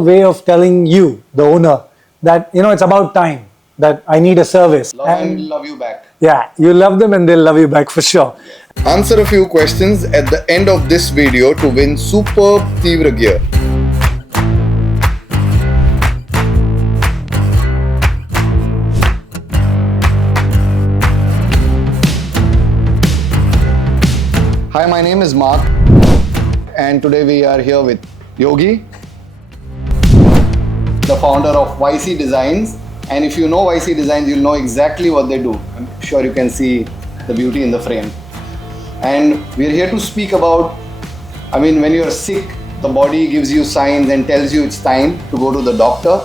way of telling you, the owner, that it's about time, that I need a service. Love and love you back. Yeah, you love them and they'll love you back for sure. Answer a few questions at the end of this video to win superb Tiivra gear. Hi, my name is Mark and today we are here with Yogi, the founder of YC Designs. And if you know YC Designs, you'll know exactly what they do. I'm sure you can see the beauty in the frame. And we're here to speak about, when you're sick, the body gives you signs and tells you it's time to go to the doctor.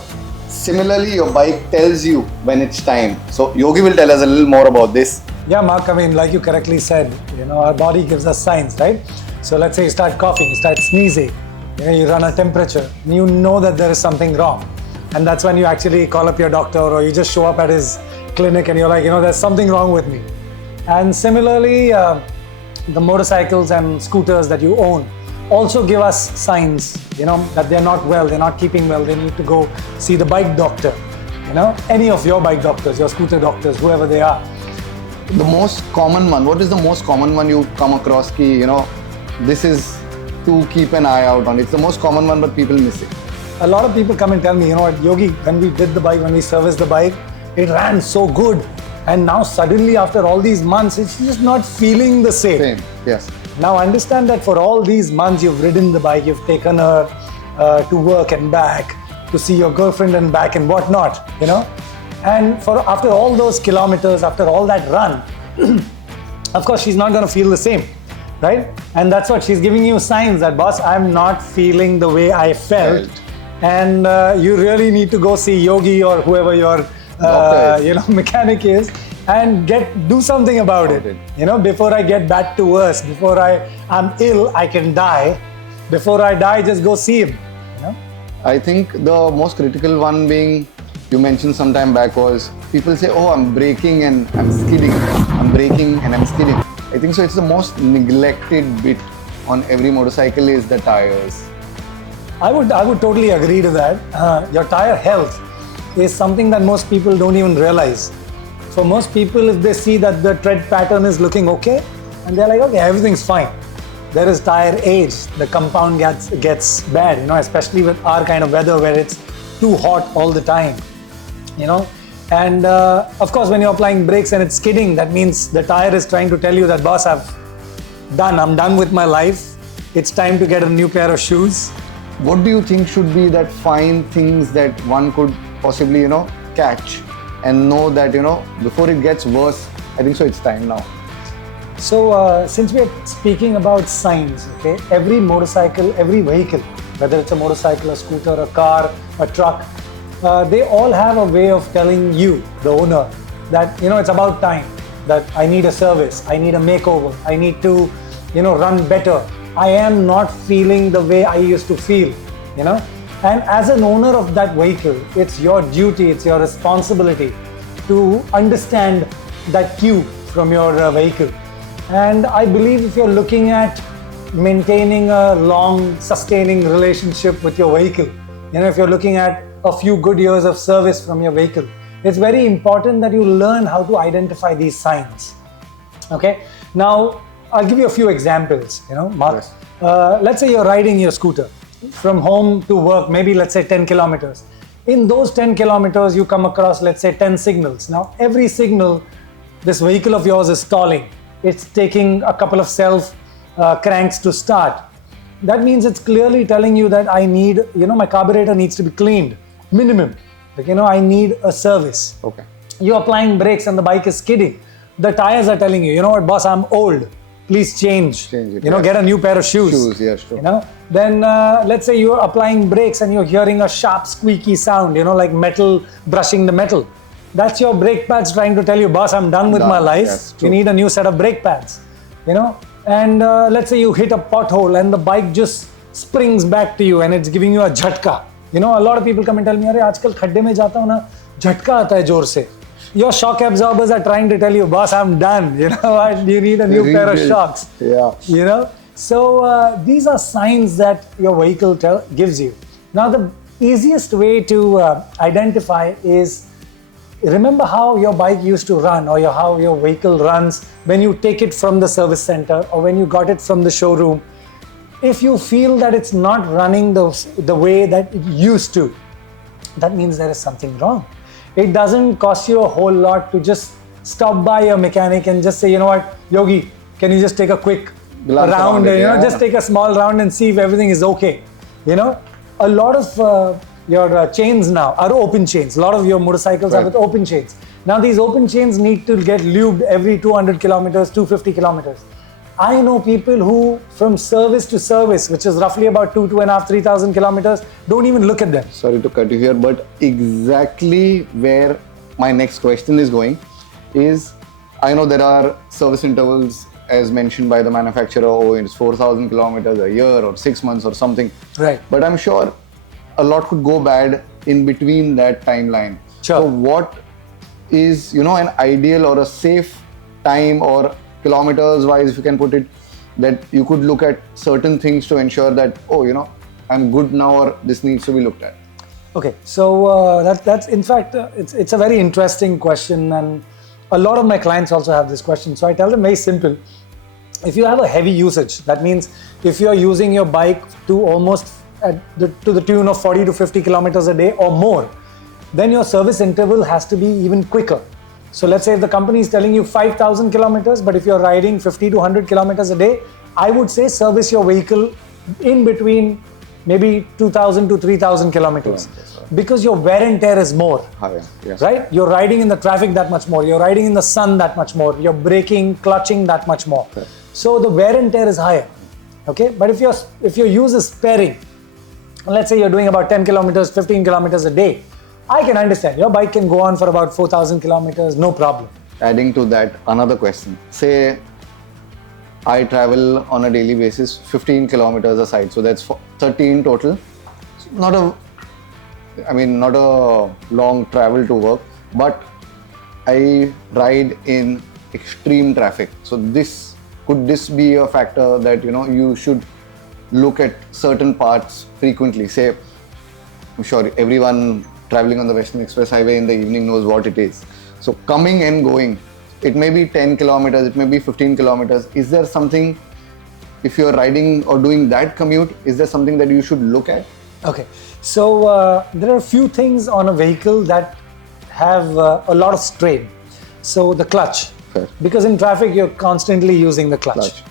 Similarly, your bike tells you when it's time. So Yogi will tell us a little more about this. Yeah, Mark, like you correctly said, our body gives us signs, right? So let's say you start coughing, you start sneezing, you run a temperature, you know that there is something wrong. And that's when you actually call up your doctor or you just show up at his clinic and you're like, there's something wrong with me. And similarly, the motorcycles and scooters that you own also give us signs, that they're not well, they're not keeping well, they need to go see the bike doctor, any of your bike doctors, your scooter doctors, whoever they are. The most common one, what is the most common one you come across ki, this is to keep an eye out on? It's the most common one, but people miss it. A lot of people come and tell me, Yogi, when we did the bike, when we serviced the bike, it ran so good. And now suddenly after all these months, it's just not feeling the same. Yes. Now understand that for all these months you've ridden the bike, you've taken her to work and back, to see your girlfriend and back and whatnot, And after all those kilometers, after all that run, of course she's not going to feel the same, right? And that's what she's giving you signs that, boss, I'm not feeling the way I felt. And you really need to go see Yogi or whoever your mechanic is and do something about it. Before I get back to worse, before I'm ill, I can die. Before I die, just go see him. I think the most critical one being, you mentioned some time back, was people say, oh, I'm braking and I'm skidding. I'm braking and I'm skidding. I think so. It's the most neglected bit on every motorcycle is the tires. I would totally agree to that. Your tire health is something that most people don't even realize. For most people, if they see that the tread pattern is looking okay, and they're like, okay, everything's fine. There is tire age. The compound gets bad, especially with our kind of weather where it's too hot all the time, And of course, when you're applying brakes and it's skidding, that means the tire is trying to tell you that, boss, I'm done with my life. It's time to get a new pair of shoes. What do you think should be that fine things that one could possibly, catch and know that, before it gets worse? I think so it's time now. So since we're speaking about signs, okay, every motorcycle, every vehicle, whether it's a motorcycle, a scooter, a car, a truck, they all have a way of telling you, the owner, that, it's about time, that I need a service, I need a makeover, I need to, run better. I am not feeling the way I used to feel, And as an owner of that vehicle, it's your duty, it's your responsibility to understand that cue from your vehicle. And I believe if you're looking at maintaining a long, sustaining relationship with your vehicle, if you're looking at a few good years of service from your vehicle, it's very important that you learn how to identify these signs. Okay? Now, I'll give you a few examples, Mark. Yes. Let's say you're riding your scooter from home to work, maybe let's say 10 kilometers. In those 10 kilometers, you come across, let's say 10 signals. Now, every signal, this vehicle of yours is stalling. It's taking a couple of self cranks to start. That means it's clearly telling you that I need, my carburetor needs to be cleaned, minimum. I need a service. Okay. You're applying brakes and the bike is skidding. The tires are telling you, what, boss, I'm old. Please change it, yes. Get a new pair of shoes. Yes, true. Then let's say you're applying brakes and you're hearing a sharp squeaky sound, like metal brushing the metal. That's your brake pads trying to tell you, boss, I'm done with my life. Yes, you need a new set of brake pads, And let's say you hit a pothole and the bike just springs back to you and it's giving you a jhatka. A lot of people come and tell me, "Arey, aajkal khadde mein jata hu na, jhatka aata hai jor se." Your shock absorbers are trying to tell you, boss, I'm done. You need a new pair of shocks. Yeah. So these are signs that your vehicle gives you. Now, the easiest way to identify is, remember how your bike used to run, or how your vehicle runs when you take it from the service center or when you got it from the showroom. If you feel that it's not running the way that it used to, that means there is something wrong. It doesn't cost you a whole lot to just stop by your mechanic and just say, you know what, Yogi, can you just take a quick round, just take a small round and see if everything is okay. A lot of your chains now are open chains. A lot of your motorcycles are with open chains. Now these open chains need to get lubed every 200 kilometers, 250 kilometers. I know people who, from service to service, which is roughly about 2,500, 3,000 kilometers, don't even look at them. Sorry to cut you here, but exactly where my next question is going is, I know there are service intervals as mentioned by the manufacturer, it's 4,000 kilometers a year or 6 months or something. Right. But I'm sure a lot could go bad in between that timeline. Sure. So what is, an ideal or a safe time, or kilometers wise, if you can put it, that you could look at certain things to ensure that, I'm good now, or this needs to be looked at? Okay, so that's in fact, it's a very interesting question, and a lot of my clients also have this question. So I tell them very simple. If you have a heavy usage, that means if you're using your bike to almost to the tune of 40 to 50 kilometers a day or more, then your service interval has to be even quicker. So let's say if the company is telling you 5,000 kilometers, but if you're riding 50 to 100 kilometers a day, I would say service your vehicle in between maybe 2,000 to 3,000 kilometers. Because your wear and tear is more, higher, yes. Right? You're riding in the traffic that much more. You're riding in the sun that much more. You're braking, clutching that much more. Okay. So the wear and tear is higher. Okay, but if your use is sparing, let's say you're doing about 10 kilometers, 15 kilometers a day, I can understand. Your bike can go on for about 4,000 kilometers, no problem. Adding to that, another question. Say I travel on a daily basis 15 kilometers a side, so that's 13 total. Not a long travel to work, but I ride in extreme traffic. So could this be a factor that you should look at certain parts frequently? Say, I'm sure everyone traveling on the Western Express Highway in the evening knows what it is. So coming and going, it may be 10 kilometers, it may be 15 kilometers. Is there something, if you're riding or doing that commute, is there something that you should look at? Okay, so there are a few things on a vehicle that have a lot of strain. So the clutch, Fair. Because in traffic you're constantly using the clutch.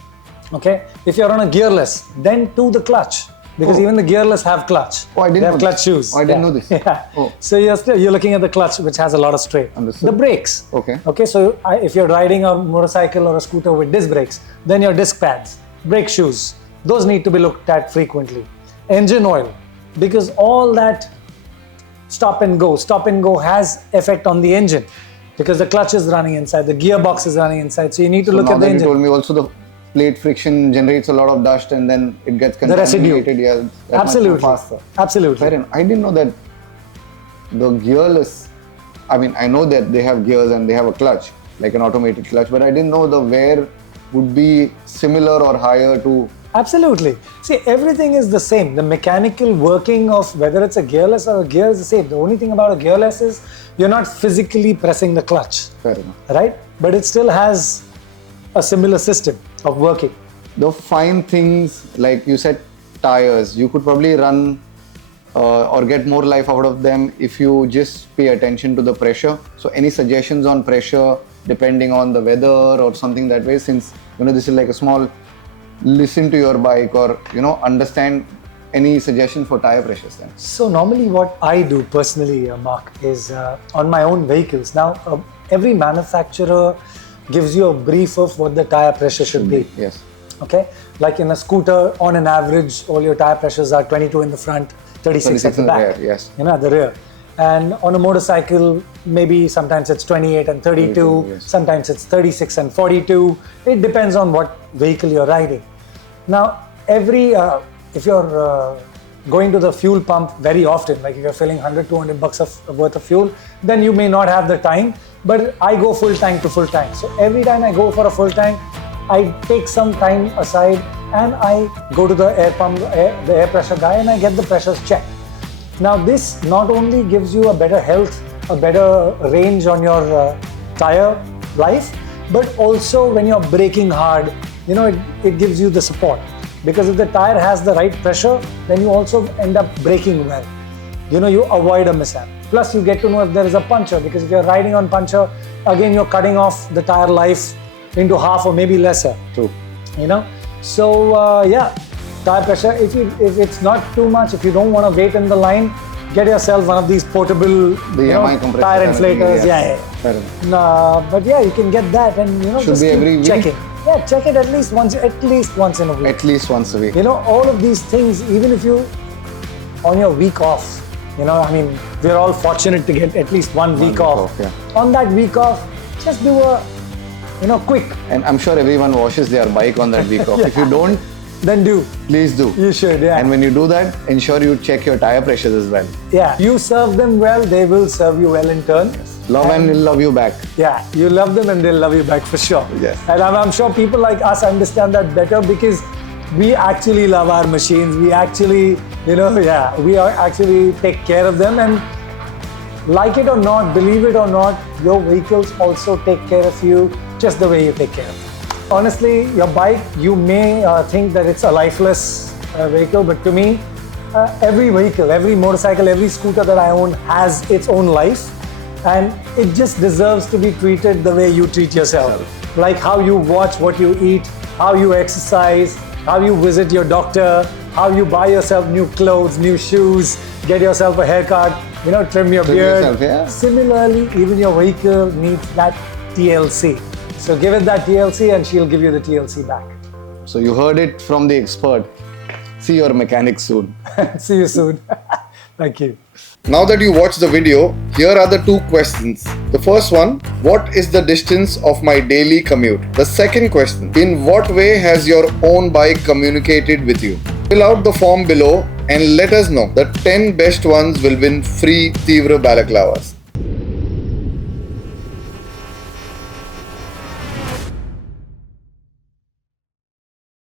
Okay, if you're on a gearless, then to the clutch, because even the gearless have clutch. Oh, I didn't they have know clutch this. shoes. Oh, I didn't know this. Yeah. Oh. So you're looking at the clutch, which has a lot of strain. Understood. The brakes. Okay. Okay, so if you're riding a motorcycle or a scooter with disc brakes, then your disc pads, brake shoes, those need to be looked at frequently. Engine oil, because all that stop and go has effect on the engine, because the clutch is running inside, the gearbox is running inside, so you need to look at the engine. You told me also the plate friction generates a lot of dust and then it gets contaminated. The residue. Yeah, Absolutely. faster. Absolutely. Fair enough. I didn't know that the gearless, I know that they have gears and they have a clutch, like an automated clutch, but I didn't know the wear would be similar or higher to. Absolutely. See, everything is the same. The mechanical working of whether it's a gearless or a gear is the same. The only thing about a gearless is you're not physically pressing the clutch. Fair enough. Right? But it still has a similar system of working. The fine things, like you said, tires, you could probably run or get more life out of them if you just pay attention to the pressure. So any suggestions on pressure depending on the weather or something that way, since this is like a small listen to your bike, or understand any suggestion for tire pressures then? So normally what I do personally, Mark, is on my own vehicles. Now every manufacturer gives you a brief of what the tire pressure should be. Yes. Okay, like in a scooter, on an average, all your tire pressures are 22 in the front, 36 at the back. Rear, yes. At the rear. And on a motorcycle, maybe sometimes it's 28 and 32, yes. Sometimes it's 36 and 42. It depends on what vehicle you're riding. Now, if you're going to the fuel pump very often, like if you're filling 100, 200 bucks worth of fuel, then you may not have the time. But I go full tank to full tank. So every time I go for a full tank, I take some time aside and I go to the air pump, the air pressure guy, and I get the pressures checked. Now this not only gives you a better health, a better range on your tire life, but also when you're braking hard, it gives you the support. Because if the tire has the right pressure, then you also end up braking well. You avoid a mishap. Plus you get to know if there is a puncture, because if you're riding on puncture, again you're cutting off the tire life into half or maybe lesser. True. So yeah, tire pressure, if it's not too much, if you don't want to wait in the line, get yourself one of these portable tire inflators. Yeah. Fair enough. No, but yeah, you can get that and Should just be keep every week? checking. Yeah, check it at least once in a week. At least once a week. All of these things, even if you on your week off, we're all fortunate to get at least one week off. Yeah. On that week off, just do a quick. And I'm sure everyone washes their bike on that week off. Yeah. If you don't, Then do. please do. You should, yeah. And when you do that, ensure you check your tire pressures as well. Yeah, you serve them well, they will serve you well in turn. Love and will love you back. Yeah, you love them and they'll love you back for sure. Yes. And I'm sure people like us understand that better because we actually love our machines. We actually, we actually take care of them. And like it or not, believe it or not, your vehicles also take care of you just the way you take care of them. Honestly, your bike, you may think that it's a lifeless vehicle, but to me, every vehicle, every motorcycle, every scooter that I own has its own life, and it just deserves to be treated the way you treat yourself. Like how you watch what you eat, how you exercise, how you visit your doctor, how you buy yourself new clothes, new shoes, get yourself a haircut, trim your beard. Yourself, yeah. Similarly, even your vehicle needs that TLC. So give it that TLC and she'll give you the TLC back. So you heard it from the expert. See your mechanic soon. See you soon. Thank you. Now that you watched the video, here are the two questions. The first one, what is the distance of my daily commute? The second question, in what way has your own bike communicated with you? Fill out the form below and let us know. The 10 best ones will win free Tiivra balaclavas.